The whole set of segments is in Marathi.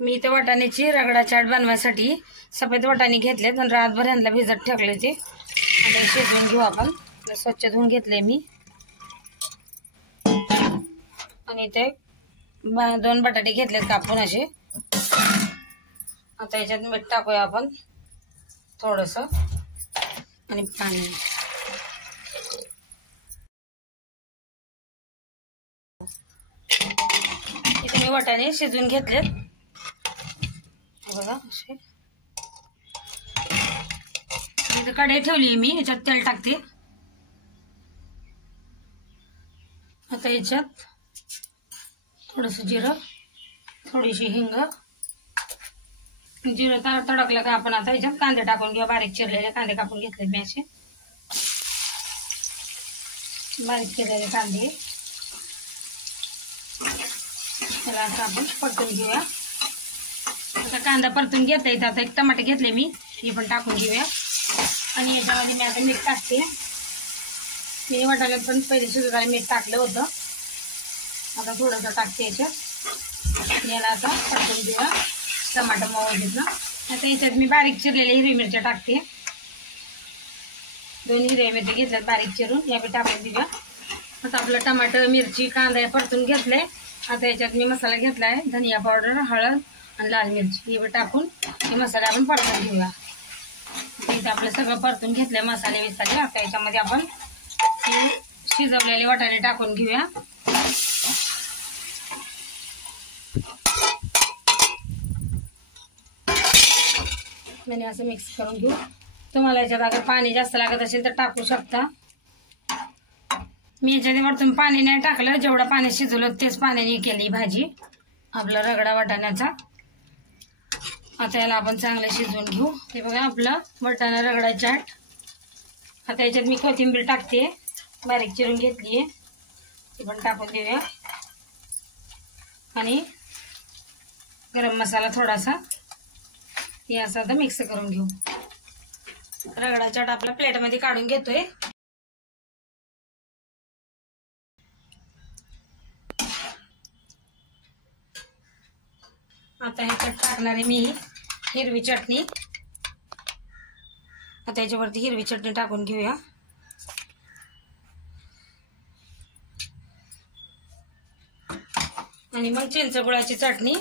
मी इथे वाटाण्याची रगडा चाट बनवायसाठी सफेद वाटाणे घेतलेत आणि रातभर यांना भिजत ठेवले ते. आता शिजवून घेऊ आपण. स्वच्छ धुवून घेतले मी. आणि इथे 2 बटाटे घेतलेत कापून असे. आता याच्यात मीठ टाकूया आपण थोडंसं आणि पाणी. इथे मी वाटाणे शिजवून घेतलेत बघा असे. इथे कढई ठेवली मी. याच्यात तेल टाकते. आता याच्यात थोडंसं जिरं, थोडीशी हिंग. जिरं तडकलं का आपण आता याच्यात कांदे टाकून घेऊ. बारीक चिरलेले कांदे कापून घेतले मी असे. बारीक चिरलेले कांदे त्याला आता आपण परतून घेऊया. आता कांदा परतून घेता येतं. आता 1 टमाटे घेतले मी. हे पण टाकून घेऊया. आणि याच्यामध्ये मी आता मीठ टाकते. मी वाटायला पण पहिले शिजवायला मीठ टाकलं होतं. आता थोडंसं टाकते याच्यात. याला आता परतून घेऊया. टमाटर मऊ घेतलं. आता याच्यात मी बारीक चिरलेल्या हिरवी मिरच्या टाकते. 2 हिरव्या मिरच्या घेतल्यात बारीक चिरून. या बी टाकून देऊया. आता आपलं टमाटर, मिरची, कांदा परतून घेतले. आता याच्यात मी मसाला घेतलाय. धनिया पावडर, हळद आणि लाल मिरची हे बी टाकून हे मसाले आपण परतून घेऊया. इथे आपलं सगळं परतून घेतलंय मसाले विसाले. आता याच्यामध्ये आपण शिजवलेले वाटाणे टाकून घेऊया. म्हणजे असं मिक्स करून घेऊ. तुम्हाला याच्यात अगर पाणी जास्त लागत असेल तर टाकू शकता. मी याच्यात वरतून पाणी नाही टाकलं. जेवढं पाणी शिजवलं तेच पाण्याने केली भाजी आपला रगडा वाटाण्याचा. आता याला आपण चांगलं शिजवून घेऊ. हे बघा आपला वाटाणा रगडा चाट. आता याच्यात मी कोथिंबीर टाकते. बारीक चिरून घेतली आहे. ती पण टाकून देऊया. आणि गरम मसाला थोडासा. हे असं आता मिक्स करून घेऊ. रगडा चाट आपला प्लेटमध्ये काढून घेतोय. आता ह्याच्यात टाकणारे मी हिरवी चटणी. आता याच्यावरती हिरवी चटणी टाकून घेऊया. आणि मग चिंच गुळाची चटणी.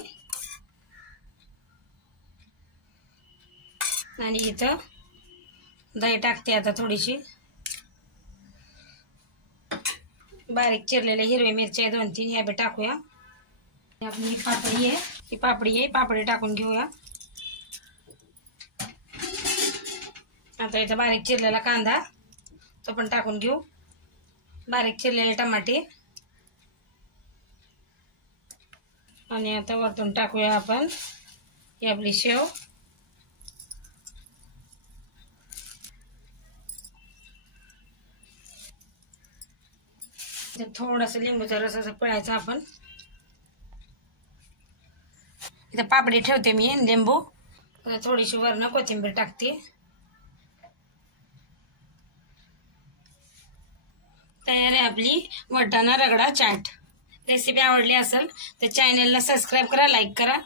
आणि इथं दही टाकते आता थोडीशी. बारीक चिरलेले हिरवी मिरची 2-3 ह्या बी टाकूया. आपली ही पापडी आहे. ही पापडी आहे. पापडी टाकून घेऊया. आता इथं बारीक चिरलेला कांदा तो पण टाकून घेऊ. बारीक चिरलेले टमाटे. आणि आता वरतून टाकूया आपण ही आपली शेव. थोडासा लिंबूचा रस असा पिळायचा आपण. इथं पापडी ठेवते मी. लिंबू थोडीशी वरनं कोथिंबीर टाकते. तयार आहे आपली वाटाणा रगडा चाट. रेसिपी आवडली असेल तर चॅनलला सबस्क्राईब करा, लाईक करा.